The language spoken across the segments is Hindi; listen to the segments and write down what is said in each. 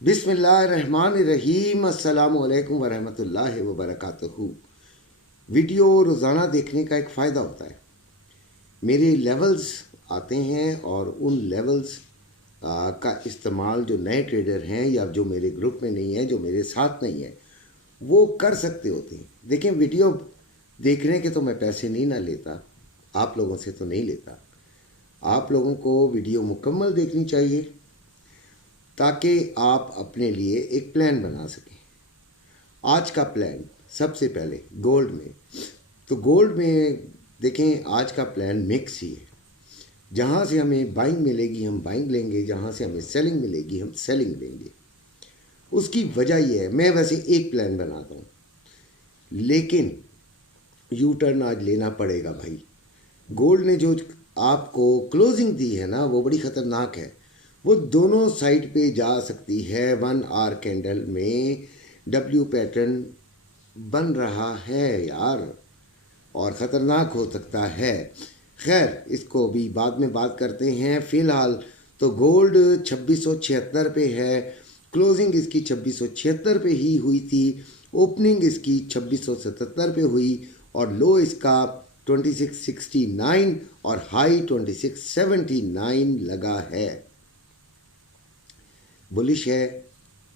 बिस्मिल्लाहिर्रहमानिर्रहीम अस्सलामु अलैकुम वरहमतुल्लाहि वबरकातुहू। वीडियो रोज़ाना देखने का एक फ़ायदा होता है। मेरे लेवल्स आते हैं और उन लेवल्स का इस्तेमाल जो नए ट्रेडर हैं या जो मेरे ग्रुप में नहीं है, जो मेरे साथ नहीं है, वो कर सकते होते हैं। देखें, वीडियो देखने के तो मैं पैसे नहीं ना लेता, आप लोगों से तो नहीं लेता। आप लोगों को वीडियो मुकम्मल देखनी चाहिए ताकि आप अपने लिए एक प्लान बना सकें। आज का प्लान सबसे पहले गोल्ड में, तो गोल्ड में देखें, आज का प्लान मिक्स ही है। जहाँ से हमें बाइंग मिलेगी हम बाइंग लेंगे, जहाँ से हमें सेलिंग मिलेगी हम सेलिंग लेंगे। उसकी वजह यह है, मैं वैसे एक प्लान बनाता हूँ लेकिन यू टर्न आज लेना पड़ेगा भाई। गोल्ड ने जो आपको क्लोजिंग दी है ना, वो बड़ी ख़तरनाक है। वो दोनों साइड पे जा सकती है। 1 आवर कैंडल में डब्ल्यू पैटर्न बन रहा है यार, और ख़तरनाक हो सकता है। खैर, इसको भी बाद में बात करते हैं। फ़िलहाल तो गोल्ड 2676 पे है। क्लोजिंग इसकी 2676 पे ही हुई थी। ओपनिंग इसकी 2677 पे हुई और लो इसका 2669 और हाई 2679 लगा है। बुलिश है,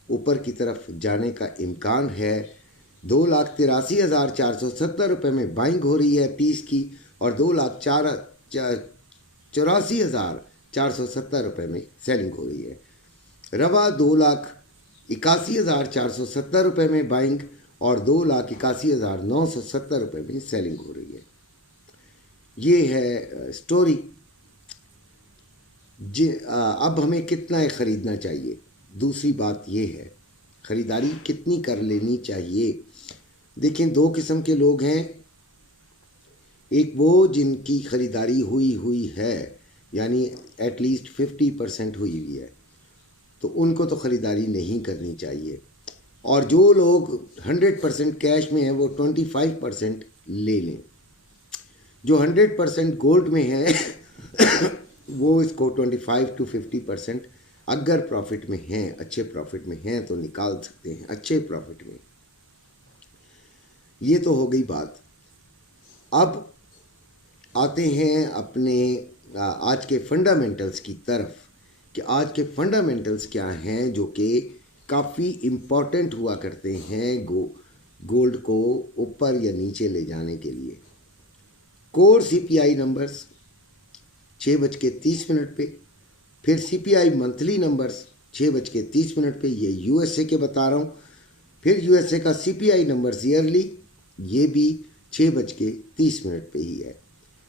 ऊपर की तरफ जाने का इम्कान है। 2,83,470 में बाइंग हो रही है पीस की और 2,84,470 में सेलिंग हो रही है। रवा 2,81,470 में बाइंग और 2,81,970 में सेलिंग हो रही है। ये है स्टोरी। अब हमें कितना ख़रीदना चाहिए, दूसरी बात ये है ख़रीदारी कितनी कर लेनी चाहिए। देखें, दो किस्म के लोग हैं। एक वो जिनकी ख़रीदारी हुई है, यानी एटलीस्ट 50% हुई हुई है, तो उनको तो ख़रीदारी नहीं करनी चाहिए। और जो लोग 100% कैश में हैं वो 25% ले लें। जो 100% गोल्ड में है वो इसको 25 to 50% अगर प्रॉफिट में हैं, अच्छे प्रॉफिट में हैं तो निकाल सकते हैं, अच्छे प्रॉफिट में। ये तो हो गई बात। अब आते हैं अपने आज के फंडामेंटल्स की तरफ कि आज के फंडामेंटल्स क्या हैं जो कि काफ़ी इम्पॉर्टेंट हुआ करते हैं गोल्ड को ऊपर या नीचे ले जाने के लिए। कोर सीपीआई नंबर्स 6:30 पे, फिर सीपीआई मंथली नंबर्स 6:30 पे, ये यूएसए के बता रहा हूँ। फिर यूएसए का सीपीआई नंबर्स ईयरली, ये भी 6:30 पे ही है।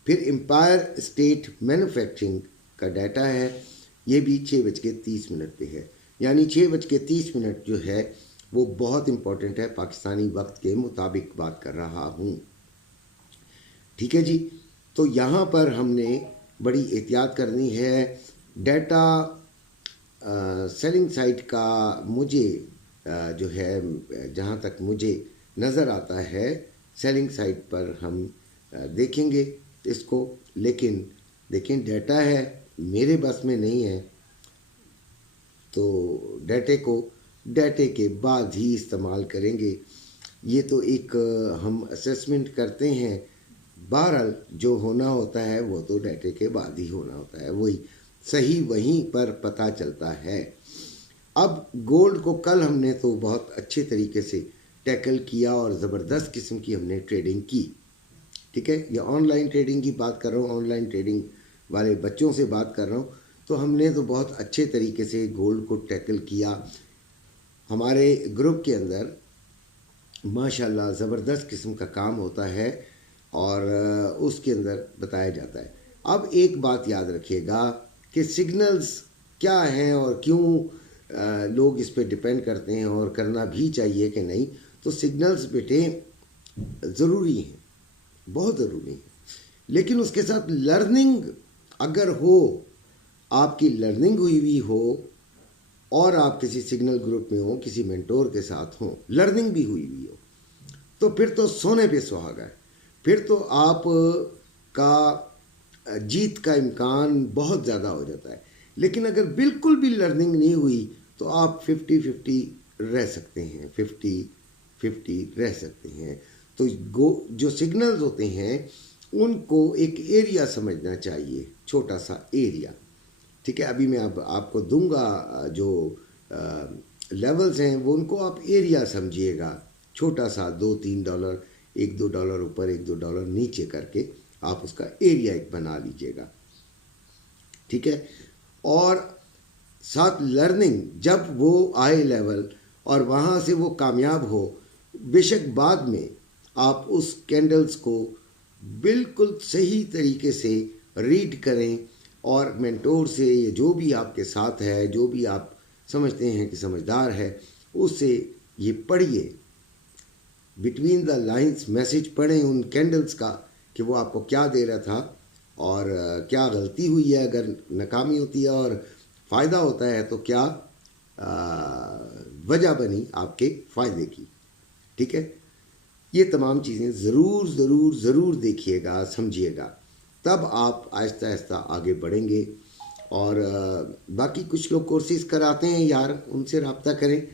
फिर एम्पायर स्टेट मैन्युफैक्चरिंग का डाटा है, ये भी 6:30 पे है। यानी 6:30 जो है वो बहुत इम्पोर्टेंट है। पाकिस्तानी वक्त के मुताबिक बात कर रहा हूँ, ठीक है जी। तो यहाँ पर हमने बड़ी एहतियात करनी है। डाटा सेलिंग साइट का मुझे जो है, जहाँ तक मुझे नज़र आता है, सेलिंग साइट पर हम देखेंगे इसको। लेकिन देखें, डाटा है, मेरे बस में नहीं है, तो डाटे के बाद ही इस्तेमाल करेंगे। ये तो एक हम असेसमेंट करते हैं। बहरहाल जो होना होता है वो तो डाटे के बाद ही होना होता है, वही सही वहीं पर पता चलता है। अब गोल्ड को कल हमने तो बहुत अच्छे तरीके से टैकल किया और ज़बरदस्त किस्म की हमने ट्रेडिंग की, ठीक है। या ऑनलाइन ट्रेडिंग की बात कर रहा हूँ, ऑनलाइन ट्रेडिंग वाले बच्चों से बात कर रहा हूँ। तो हमने तो बहुत अच्छे तरीके से गोल्ड को टैकल किया। हमारे ग्रुप के अंदर माशाल्लाह ज़बरदस्त किस्म का काम होता है और उसके अंदर बताया जाता है। अब एक बात याद रखिएगा कि सिग्नल्स क्या हैं और क्यों लोग इस पे डिपेंड करते हैं और करना भी चाहिए कि नहीं। तो सिग्नल्स बेटे ज़रूरी हैं, बहुत ज़रूरी हैं, लेकिन उसके साथ लर्निंग अगर हो, आपकी लर्निंग हुई हो और आप किसी सिग्नल ग्रुप में हो, किसी मेंटोर के साथ हो, लर्निंग भी हुई हो, तो फिर तो सोने पे सुहागा है। फिर तो आप का जीत का इम्कान बहुत ज़्यादा हो जाता है। लेकिन अगर बिल्कुल भी लर्निंग नहीं हुई तो आप 50-50 रह सकते हैं, 50-50 रह सकते हैं। तो जो सिग्नल्स होते हैं उनको एक एरिया समझना चाहिए, छोटा सा एरिया। ठीक है, अभी मैं अब आपको दूंगा जो लेवल्स हैं वो उनको आप एरिया समझिएगा, छोटा सा $2-3, $1-2 ऊपर $1-2 नीचे करके आप उसका एरिया एक बना लीजिएगा। ठीक है, और साथ लर्निंग, जब वो आए लेवल और वहाँ से वो कामयाब हो, बेशक बाद में आप उस कैंडल्स को बिल्कुल सही तरीके से रीड करें और मेंटोर से, जो भी आपके साथ है, जो भी आप समझते हैं कि समझदार है, उससे ये पढ़िए, बिटवीन द लाइंस मैसेज पढ़ें उन कैंडल्स का कि वो आपको क्या दे रहा था और क्या गलती हुई है, अगर नाकामी होती है और फ़ायदा होता है तो क्या वजह बनी आपके फ़ायदे की। ठीक है, ये तमाम चीज़ें ज़रूर ज़रूर ज़रूर देखिएगा, समझिएगा, तब आप आहिस्ता आहिस्ता आगे बढ़ेंगे। और बाकी कुछ लोग कोर्सेज़ कराते हैं यार, उनसे रब्ता करें,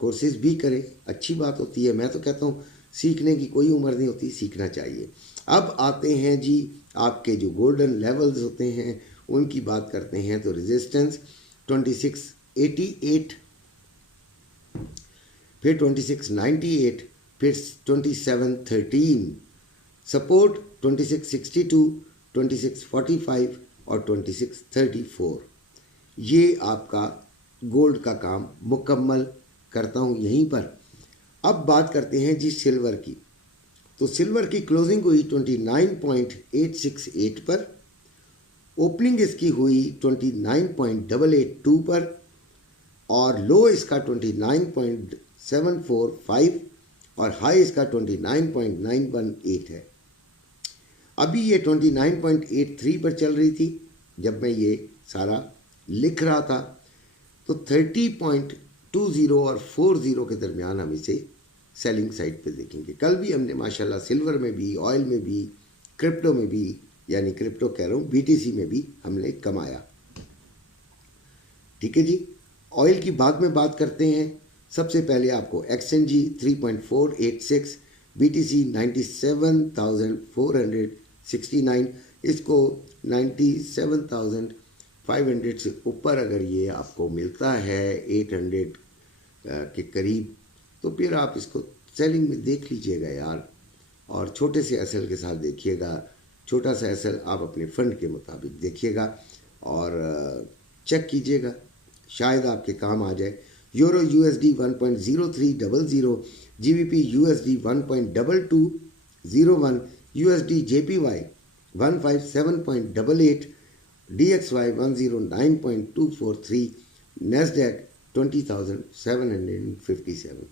कोर्सेज़ भी करें, अच्छी बात होती है। मैं तो कहता हूँ सीखने की कोई उम्र नहीं होती, सीखना चाहिए। अब आते हैं जी आपके जो गोल्डन लेवल्स होते हैं उनकी बात करते हैं। तो रेजिस्टेंस 2688, फिर 2698, फिर 2713, सपोर्ट 2662, 2645 और 2634। ये आपका गोल्ड का काम मुकम्मल करता हूँ यहीं पर। अब बात करते हैं जी सिल्वर की। तो सिल्वर की क्लोजिंग हुई 29.868 पर, ओपनिंग इसकी हुई 29.882 पर और लो इसका 29.745 और हाई इसका 29.918 है। अभी ये 29.83 पर चल रही थी जब मैं ये सारा लिख रहा था। तो 30.20 और 40 के दरमियान हम इसे सेलिंग साइड पे देखेंगे। कल भी हमने माशाल्लाह सिल्वर में भी, ऑयल में भी, क्रिप्टो में भी, यानी क्रिप्टो कह रहा हूँ, BTC में भी हमने कमाया। ठीक है जी, ऑयल की बाद में बात करते हैं। सबसे पहले आपको XNG 3.486, BTC 97,469, इसको 97,500 से ऊपर अगर ये आपको मिलता है 800 के करीब, तो फिर आप इसको सेलिंग में देख लीजिएगा यार, और छोटे से एसएल के साथ देखिएगा। छोटा सा एसएल आप अपने फंड के मुताबिक देखिएगा और चेक कीजिएगा, शायद आपके काम आ जाए। Euro USD 1.0300, GBP USD 1.2201, USD JPY 157.88, DXY 109.243, NASDAQ 20,757।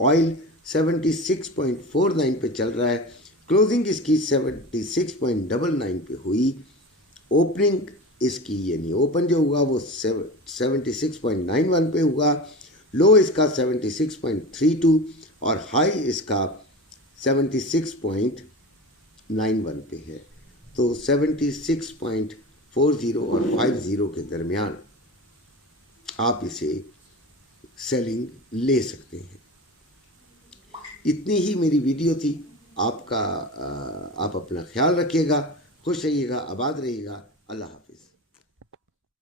Oil 76.49 पे चल रहा है, क्लोजिंग इसकी 76.99 पे हुई, ओपनिंग इसकी यानी ओपन जो हुआ वो 76.91 पे हुआ, लो इसका 76.32 और हाई इसका 76.91 पे है। तो 76.40 और 50 के दरमियान आप इसे सेलिंग ले सकते हैं। इतनी ही मेरी वीडियो थी। आप अपना ख्याल रखिएगा, खुश रहिएगा, आबाद रहिएगा। अल्लाह हाफ़िज़।